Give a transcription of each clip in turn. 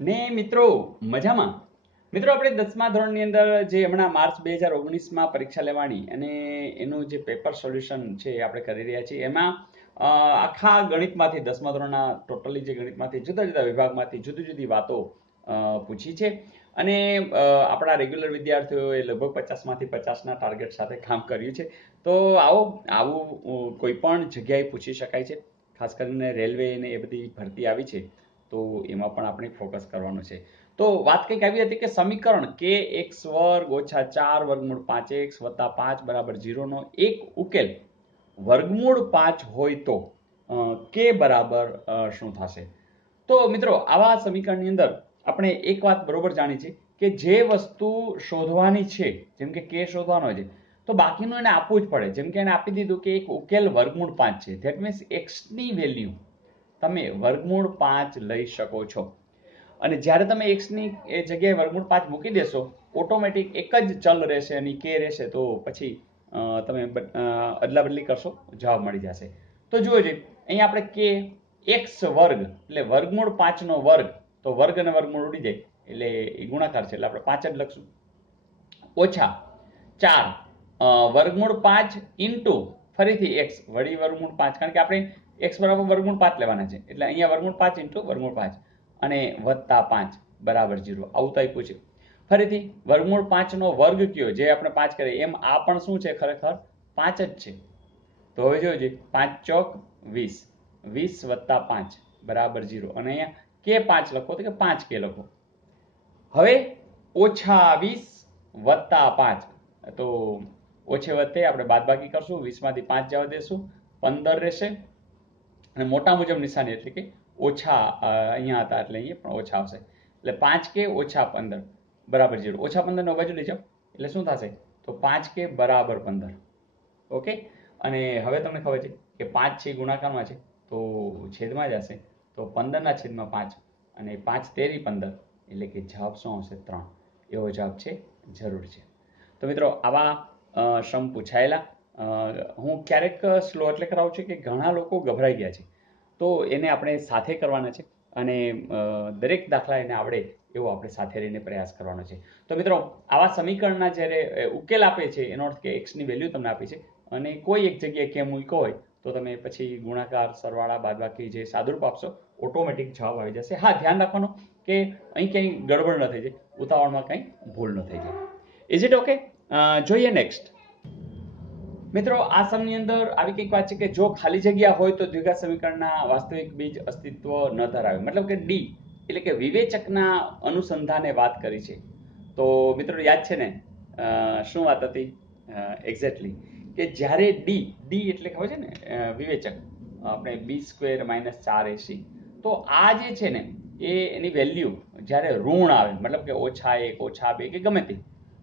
ને મિત્રો મજામાં? મિત્રો આપણે 10મા ધોરણની અંદર જે હમણાં માર્ચ 2019માં પરીક્ષા લેવાની અને એનું જે પેપર સોલ્યુશન છે એ આપણે કરી રહ્યા છીએ. એમાં આખા ગણિતમાંથી 10મા ધોરણના ટોટલી જે ગણિતમાંથી જુદા જુદા વિભાગમાંથી જુદી જુદી વાતો પૂછી છે અને આપણા રેગ્યુલર વિદ્યાર્થીઓએ લગભગ 50માંથી 50ના ટાર્ગેટ સાથે કામ કર્યું છે. તો આવું કોઈ પણ જગ્યાએ પૂછી શકાય છે. ખાસ કરીને રેલવે ને એ બધી ભરતી આવી છે તો એમાં પણ આપણે ફોકસ કરવાનું છે. તો વાત કંઈક આવી હતી કે સમીકરણ કે એક્સ વર્ગ ઓછા 4 વર્ગમૂળ 5x વત્તા 5 બરાબર 0 નો એક ઉકેલ વર્ગમૂળ 5 હોય તો કે બરાબર શું થશે? તો મિત્રો આવા સમીકરણની અંદર આપણે એક વાત બરોબર જાણી છે કે જે વસ્તુ શોધવાની છે, જેમ કે શોધવાનો છે, તો બાકીનું એને આપવું જ પડે. જેમ કે એને આપી દીધું કે એક ઉકેલ વર્ગમૂળ 5 છે, ધેટ મીન્સ x ની વેલ્યુ તમે વર્ગમૂળ 5 લઈ શકો છો. અને જ્યારે તમે x ની એ જગ્યાએ વર્ગમૂળ 5 મૂકી દેશો, ઓટોમેટિક એક જ ચલ રહેશે અને k રહેશે, તો પછી તમે અદલા બદલી કરશો, જવાબ મળી જશે. તો જુઓ ਜੀ, અહીંયા આપણે કે x વર્ગ એટલે વર્ગમૂળ 5 નો વર્ગ, તો વર્ગ અને વર્ગમૂળ ઉડી જાય એટલે એ ગુણાકાર છે એટલે આપણે 5 જ લખશું. ઓછા 4 વર્ગમૂળ 5 ઇન્ટુ ફરીથી x વળી વર્ગમૂળ 5, કારણ કે આપણે x બરાબર વર્ગમૂળ 5 લેવાના છે એટલે અહીંયા વર્ગમૂળ 5 ઇન્ટુ વર્ગમૂળ 5 અને વત્તા 5 બરાબર 0. આવું તો આપ્યું છે. ફરીથી વર્ગમૂળ 5 નો વર્ગ કયો, જે આપણે 5 કરીએ એમ આ પણ શું છે, ખરેખર 5 જ છે. તો હવે જોજો, 5 ચોક 20, 20 વત્તા 5 બરાબર 0 અને અહીંયા કે 5 લખો તો કે 5 કે લખો. હવે ઓછા 20 વત્તા 5, તો ઓછે વત્તે આપણે બાદબાકી કરશું, 20 માંથી 5 જવા દેશું, 15 રહેશે અને મોટા મુજબ નિશાની એટલે કે ઓછા અહીંયા હતા એટલે અહીંયા પણ ઓછા આવશે એટલે 5 કે ઓછા 15 બરાબર 0. ઓછા 15 નો બાજુ લઈ જાઓ એટલે શું થશે, તો 5 કે બરાબર 15. ઓકે, અને હવે તમને ખબર છે કે 5 છે ગુણાકારમાં છે તો છેદમાં જ હશે, તો 15 ના છેદમાં 5 અને 5 તેરી 15 એટલે કે જવાબ શું આવશે, 3. એવો જવાબ છે, જરૂર છે. તો મિત્રો આવા સમ પૂછાયેલા હું ક્યારેક સ્લો એટલે કરાવું છું કે ઘણા લોકો ગભરાઈ ગયા છે, તો એને આપણે સાથે કરવાના છે અને દરેક દાખલા એને આવડે એવો આપણે સાથે રહીને પ્રયાસ કરવાનો છે. તો મિત્રો આવા સમીકરણના જ્યારે ઉકેલ આપે છે, એનો અર્થ કે x ની વેલ્યુ તમને આપી છે અને કોઈ એક જગ્યાએ કે મૂક્યો હોય તો તમે પછી ગુણાકાર, સરવાળા, બાદબાકી જે સાદુરૂપ આપશો ઓટોમેટિક જવાબ આવી જશે. હા, ધ્યાન રાખવાનું કે અહીં કંઈ ગડબડ ન થઈ જાય, ઉતાવળમાં કંઈ ભૂલ ન થઈ જાય. Is it okay? જોઈએ નેક્સ્ટ. મિત્રો આ સમની અંદર આવી કંઈક વાત છે કે જો ખાલી જગ્યા હોય તો દ્વિઘાત સમીકરણના વાસ્તવિક બીજ અસ્તિત્વ ન ધરાવે, મતલબ કે ડી એટલે કે વિવેચકના અનુસંધાને વાત કરી છે. તો મિત્રો યાદ છે ને શું વાત હતી એક્ઝેક્ટલી, કે જ્યારે ડી એટલે ખબર છે ને વિવેચક, આપણે b² - 4ac, તો આ જે છે ને એની વેલ્યુ જ્યારે ઋણ આવે, મતલબ કે -1 -2 કે ગમે તે,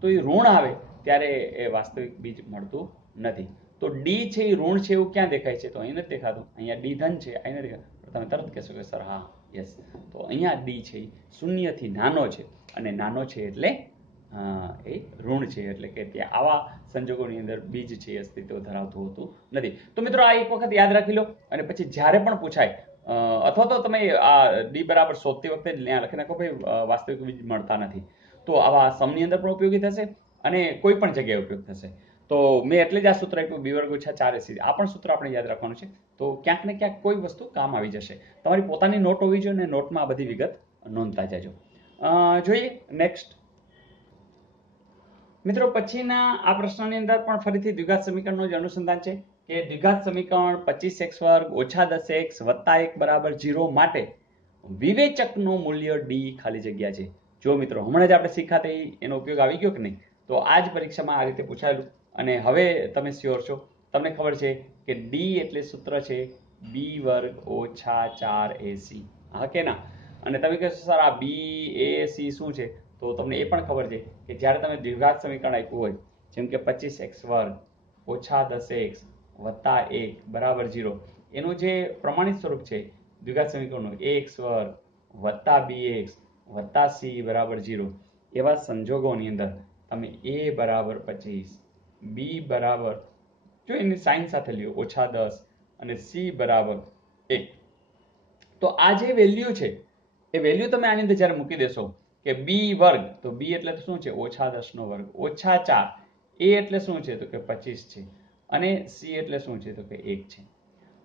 તો એ ઋણ આવે ત્યારે એ વાસ્તવિક બીજ મળતું નથી. તો ડી છે એ ઋણ છે એવું ક્યાં દેખાય છે, તો અહીં નથી દેખાતું. અહીંયા ડી ધન છે, અહીં નથી દેખાતું. તમે તરત કહેશો કે સર હા યસ, તો અહીંયા ડી છે એ શૂન્યથી નાનો છે અને નાનો છે એટલે એ ઋણ છે, એટલે કે ત્યાં આવા સંજોગોની અંદર બીજ છે એ અસ્તિત્વ ધરાવતું હોતું નથી. તો મિત્રો આ એક વખત યાદ રાખી લો અને પછી જ્યારે પણ પૂછાય અથવા તો તમે આ ડી બરાબર શોધતી વખતે ત્યાં લખી નાખો ભાઈ વાસ્તવિક બીજ મળતા નથી. તો આવા સમની અંદર પણ ઉપયોગી થશે અને કોઈ પણ જગ્યાએ ઉપયોગ થશે. તો મેં એટલે જ આ સૂત્ર આપ્યું, b² - 4ac. આ પણ સૂત્ર આપણે યાદ રાખવાનું છે, તો ક્યાંક ને ક્યાંક કોઈ વસ્તુ કામ આવી જશે. તમારી પોતાની નોટ હોવી જોઈએ અને નોટમાં આ બધી વિગત નોંધતા જજો. જોઈએ નેક્સ્ટ. મિત્રો પછીના આ પ્રશ્નની અંદર પણ ફરીથી દ્વિઘાત સમીકરણનું જ અનુસંધાન છે કે દ્વિઘાત સમીકરણ 25x² - 10x વત્તા 1 બરાબર 0 માટે વિવેચકનું મૂલ્ય ડી ખાલી જગ્યા છે. જો મિત્રો હમણાં જ આપણે શીખ્યા એનો ઉપયોગ આવી ગયો કે નહીં, તો આ જ પરીક્ષામાં આ રીતે પૂછાયેલું અને હવે તમે શ્યોર છો, તમને ખબર છે કે ડી એટલે સૂત્ર છે b² - 4ac. હા કે ના? અને તમે કહેશો સર આ BAC શું છે, તો તમને એ પણ ખબર છે કે જ્યારે તમે દ્વિઘાત સમીકરણ આપ્યું હોય, જેમ કે 25x² - 10x વત્તા 1 બરાબર 0, એનું જે પ્રમાણિત સ્વરૂપ છે દ્વિઘાત સમીકરણનું ax² વત્તા bx વત્તા c બરાબર 0, એવા સંજોગોની અંદર તમે a બરાબર 25, b બરાબર, જો એની સાઇન સાથે લ્યો, -10 અને c બરાબર 1, તો આ જે વેલ્યુ છે એ વેલ્યુ તમે આની અંદર જ્યારે મૂકી દેશો કે બી વર્ગ, તો બી એટલે શું છે -10 નો વર્ગ, -4, એ એટલે શું છે તો કે 25 છે, અને સી એટલે શું છે તો કે 1 છે.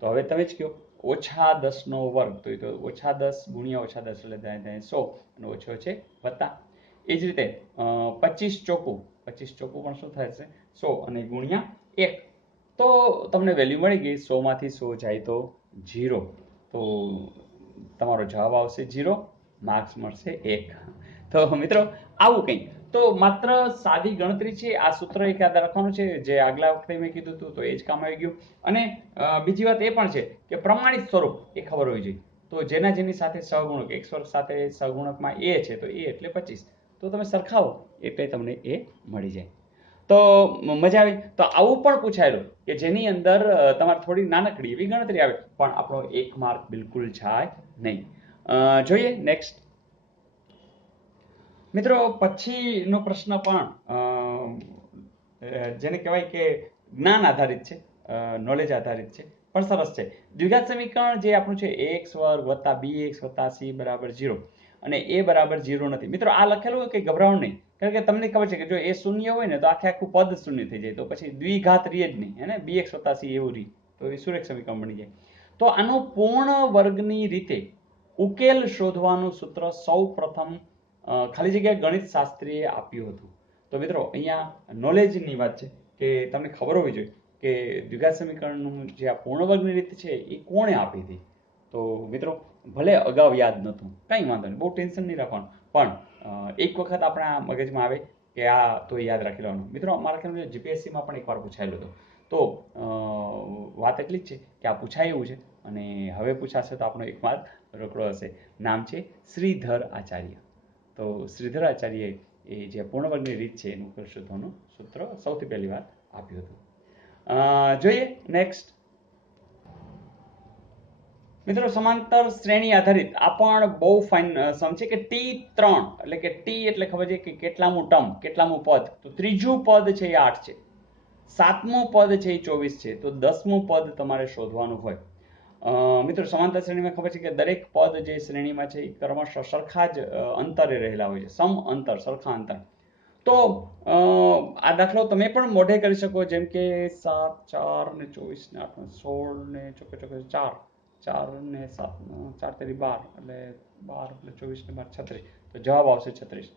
તો હવે તમે જ કહો -10 નો વર્ગ, તો એ તો -10 ગુણ્યા -10 એટલે થાય 100, અને ઓછો છે વત્તા. એ જ રીતે 25 ચોકું પણ શું થાય છે 100, અને ગુણ્યા 1. તો તમને વેલ્યુ મળી ગઈ 100 માંથી 100 જાય તો 0, તો તમારો જવાબ આવશે 0, માર્ક્સ મળશે 1. તો મિત્રો આવું કંઈક. તો માત્ર સાદી ગણતરી છે, આ સૂત્ર એક યાદ રાખવાનું છે, જે આગલા વખતે મેં કીધું હતું તો એ જ કામ આવી ગયું. અને બીજી વાત એ પણ છે કે પ્રમાણિત સ્વરૂપ એ ખબર હોવી જોઈએ. તો જેની સાથે સહગુણક, x વર્ગ સાથે સહગુણકમાં a છે, તો a એટલે 25, તો તમે સરખાવો એટલે તમને એ મળી જાય. તો મજા આવી. તો આવું પણ પૂછાયેલું કે જેની અંદર તમારે થોડી નાનકડી એવી ગણતરી આવે, પણ આપણો 1 માર્ક બિલકુલ જાય નહીં. જોઈએ નેક્સ્ટ. મિત્રો પછીનો પ્રશ્ન પણ જેને કહેવાય કે જ્ઞાન આધારિત છે, નોલેજ આધારિત છે, પણ સરસ છે. દ્વિઘાત સમીકરણ જે આપણું છે ax વર્ગ વત્તા bx વત્તા c બરાબર 0, અને a બરાબર 0 નથી. મિત્રો આ લખેલું હોય કે ગભરાવું નહીં, કારણ કે તમને ખબર છે કે જો એ શૂન્ય હોય ને તો આખું પદ શૂન્ય થઈ જાય, તો પછી દ્વિઘાત રહે જ નહીં, હે ને, bx વત્તા c એવું રહી, તો એ સુરેખ સમીકરણ બની જાય. તો આનો પૂર્ણ વર્ગની રીતે ઉકેલ શોધવાનું સૂત્ર સૌ પ્રથમ ખાલી જગ્યા ગણિત શાસ્ત્રીએ આપ્યું હતું. તો મિત્રો અહીંયા નોલેજની વાત છે કે તમને ખબર હોવી જોઈએ કે દ્વિઘાત સમીકરણનું જે આ પૂર્ણ વર્ગની રીત છે એ કોણે આપી હતી. તો મિત્રો ભલે અગાઉ યાદ નહોતું, કંઈ વાંધો નહીં, બહુ ટેન્શન નહીં રાખવાનું, પણ એક વખત આપણા મગજમાં આવે કે આ તો યાદ રાખી લેવાનું. મિત્રો મારા ખ્યાલમાં જીપીએસસીમાં પણ એકવાર પૂછાયેલું હતું. તો વાત એટલી જ છે કે આ પૂછાય એવું છે, અને હવે પૂછાશે તો આપણો 1 માર્ક રોકડો હશે. નામ છે શ્રીધર આચાર્ય. તો શ્રીધર આચાર્યએ એ જે પૂર્ણ વર્ગની રીત છે એનું ઉકેલ શોધવાનું સૂત્ર સૌથી પહેલી વાર આપ્યું હતું. જોઈએ નેક્સ્ટ. મિત્રો સમાંતર શ્રેણી આધારિત આ પણ બહુ ફાઇન સમ છે કે T3 એટલે કે T એટલે ખબર છે કે કેટલામું ટર્મ, કેટલામું પદ. તો ત્રીજું પદ છે એ 8 છે, સાતમું પદ છે એ 24 છે, તો 10મું પદ તમારે શોધવાનું હોય. મિત્રો સમાંતર શ્રેણીમાં ખબર છે કે દરેક પદ જે શ્રેણીમાં છે એ ક્રમશઃ સરખા જ અંતરે રહેલા હોય છે, સમ અંતર, સરખા અંતર. તો આ દાખલો તમે પણ મોઢે કરી શકો, જેમ કે 7, 4 ને 24 ને 8 ને 16 ને ચોકે 4, 4 ને 7, 4 તેરી 12, એટલે 12 એટલે 24 ને 12 36, તો જવાબ આવશે 36.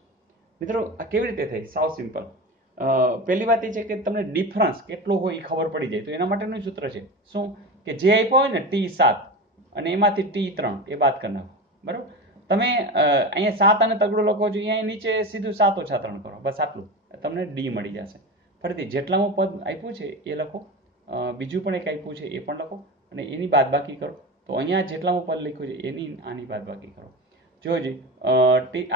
મિત્રો આ કેવી રીતે થઈ? સાવ સિમ્પલ. પહેલી વાત એ છે કે તમને ડિફરન્સ કેટલો હોય એ ખબર પડી જાય, તો એના માટેનું સૂત્ર છે શું કે જે આપ્યો હોય ને T7 અને એમાંથી T3 એ બાદ કરી નાખો. બરાબર, તમે અહીંયા 7 અને તગડો લખો છો, અહીંયા નીચે સીધું 7 ઓછા 3 કરો, બસ આટલું, તમને ડી મળી જશે. ફરીથી જેટલામાં પદ આપ્યું છે એ લખો, બીજું પણ એક આપ્યું છે એ પણ લખો, અને એની બાદબાકી કરો. તો અહીંયા જેટલામાં પદ લખ્યું છે એની આની બાદબાકી કરો. જોજો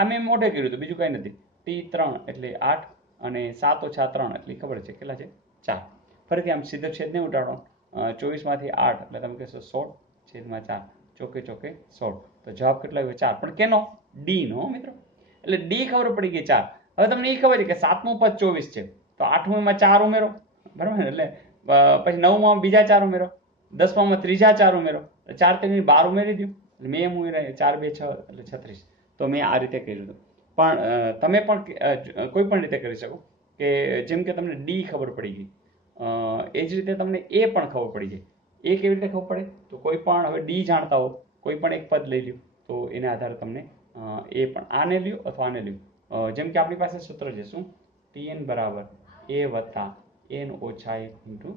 આ મેં મોઢે કર્યું હતું, બીજું કંઈ નથી. T3 એટલે 8 અને 7 ઓછા 3 એટલે ખબર છે કેટલા છે 4. ફરીથી આમ સીધો છેદ નહીં ઉટાડો, 24 માંથી 8 એટલે તમે કહેશો 16 છેદમાં 4, ચોકે 16. તો જવાબ કેટલો આવ્યો 4, પણ કેનો? ડી નો મિત્રો. એટલે ડી ખબર પડી ગઈ 4. હવે તમને એ ખબર છે કે 7મું પદ 24 છે, તો 8મું માં 4 ઉમેરો, બરાબર, એટલે પછી 9માં બીજા 4 ઉમેરો, 10માં ત્રીજા 4 ઉમેરો, 4 તેની 12 ઉમેરી દો, એટલે મેં ઉમેર્યા 4 2 6 એટલે 36. તો મેં આ રીતે કર્યું હતું, પણ તમે પણ કોઈ પણ રીતે કરી શકો, કે જેમ કે તમને ડી ખબર પડી ગઈ, એ જ રીતે તમને એ પણ ખબર પડી જાય. એ કેવી રીતે ખબર પડે? તો કોઈ પણ હવે ડી જાણતા હો, કોઈ પણ એક પદ લઈ લ્યો, તો એના આધારે તમને એ પણ આને લ્યો અથવા આને લ્યો. જેમ કે આપણી પાસે સૂત્ર છે શું? Tn બરાબર a વત્તા n ઓછા 1 ઇન્ટુ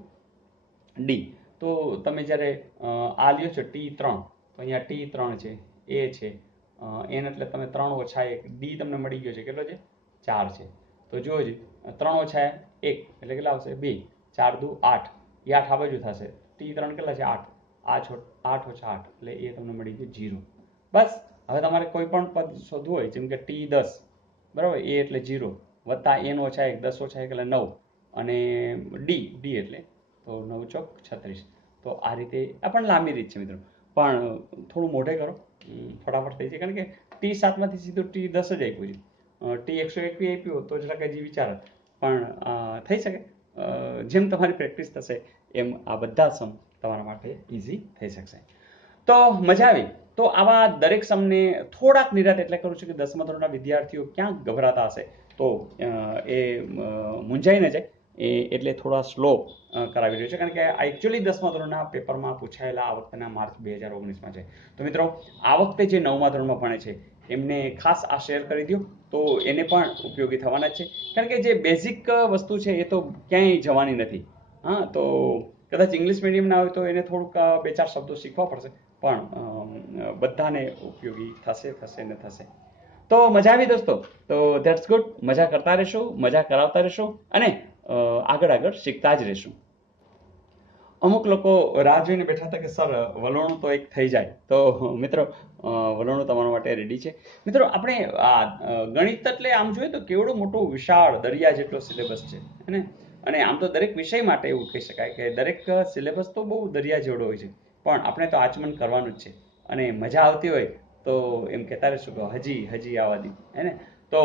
ડી. તો તમે જ્યારે આ લ્યો છો T3, તો અહીંયા T3 છે, a છે, n એટલે તમે 3 ઓછા 1, ડી તમને મળી ગયો છે, કેટલો છે 4 છે. તો જોજો 3 ઓછા 1 એટલે કેટલા આવશે 2, 4 દુ 8, એ 8 આ બાજુ થશે. T3 કેટલા છે 8, 8 ઓછા 8 એટલે એ તમને મળી ગયું 0. બસ. હવે તમારે કોઈ પણ પદ શોધવું હોય, જેમ કે T10, બરાબર, એ એટલે 0 વત્તા n ઓછા 1, 10 ઓછા 1 એટલે 9, અને ડી એટલે તો 9 ચોક 36. તો આ રીતે આ પણ લાંબી રીત છે મિત્રો, પણ થોડું મોઢે કરો, ફટાફટ થઈ જાય, કારણ કે T7 માંથી સીધું T10 જ આપ્યું છે. T121 આપ્યું તો જરાક હજી વિચાર, પણ થઈ શકે. જેમ તમારી પ્રેક્ટિસ થશે એમ આ બધા સમ તમારા માટે ઇઝી થઈ શકશે. તો મજા આવી. તો આવા દરેક સમને થોડાક નિરાત એટલે કરું છું કે 10મા ધોરણના વિદ્યાર્થીઓ ક્યાં ગભરાતા હશે તો એ મૂંઝાઈ ન જાય એટલે થોડા સ્લો કરાવી રહ્યો છે, કારણ કે આ એકચ્યુઅલી 10મા ધોરણના પેપરમાં પૂછાયેલા આ વખતેના માર્ચ 2019માં છે. તો મિત્રો આ વખતે જે 9મા ધોરણમાં ભણે છે એમને ખાસ આ શેર કરી દો, તો એને પણ ઉપયોગી થવાના જ છે, કારણ કે જે બેઝિક વસ્તુ છે એ તો ક્યાંય જવાની નથી. હા, તો કદાચ ઇંગ્લિશ મીડિયમના હોય તો એને થોડુંક 2-4 શબ્દો શીખવા પડશે, પણ બધાને ઉપયોગી થશે ને થશે. તો મજા આવી દોસ્તો, તો ધેટ્સ ગુડ. મજા કરતા રહેશું, મજા કરાવતા રહેશું અને આગળ શીખતા જ રહેશું. અમુક લોકો રાહ જોઈને બેઠા હતા કે સર વલોણું તો એક થઈ જાય, તો મિત્રો વલોણું તમારા માટે રેડી છે. મિત્રો આપણે ગણિત એટલે આમ જોઈએ તો કેવડો મોટો વિશાળ દરિયા જેટલો સિલેબસ છે, અને આમ તો દરેક વિષય માટે એવું કહી શકાય કે દરેક સિલેબસ તો બહુ દરિયા જેવડો હોય છે, પણ આપણે તો આચમન કરવાનું જ છે, અને મજા આવતી હોય તો એમ કહેતા રહેશું કે હજી આવવા દી, હે ને. તો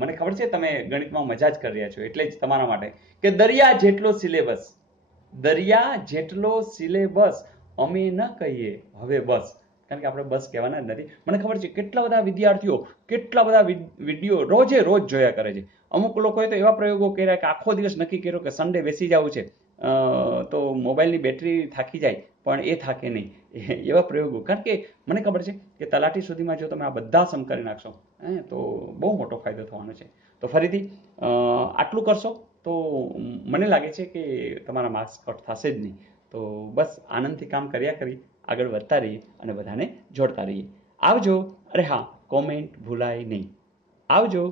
મને ખબર છે તમે ગણિતમાં મજા જ કરી રહ્યા છો, એટલે જ તમારા માટે કે દરિયા જેટલો સિલેબસ અમે ન કહીએ હવે બસ, કારણ કે આપણે બસ કહેવાના જ નથી. મને ખબર છે કેટલા બધા વિદ્યાર્થીઓ કેટલા બધા વિડીયો રોજે રોજ જોયા કરે છે. અમુક લોકોએ તો એવા પ્રયોગો કર્યા કે આખો દિવસ નક્કી કર્યો કે સન્ડે બેસી જવું છે, તો મોબાઈલની બેટરી થાકી જાય પણ એ થાકે નહીં, એવા પ્રયોગો. કારણ કે મને ખબર છે કે તલાટી સુધીમાં જો તમે આ બધા સમ કરી નાખશો તો બહુ મોટો ફાયદો થવાનો છે. તો ફરીથી આટલું કરશો તો મને લાગે છે કે તમારા માર્ક્સ કટ થશે જ નહીં. તો બસ આનંદથી કામ કર્યા કરી આગળ વધતા રહીએ અને બધાને જોડતા રહીએ. આવજો. અરે હા, કોમેન્ટ ભૂલાય નહીં. આવજો.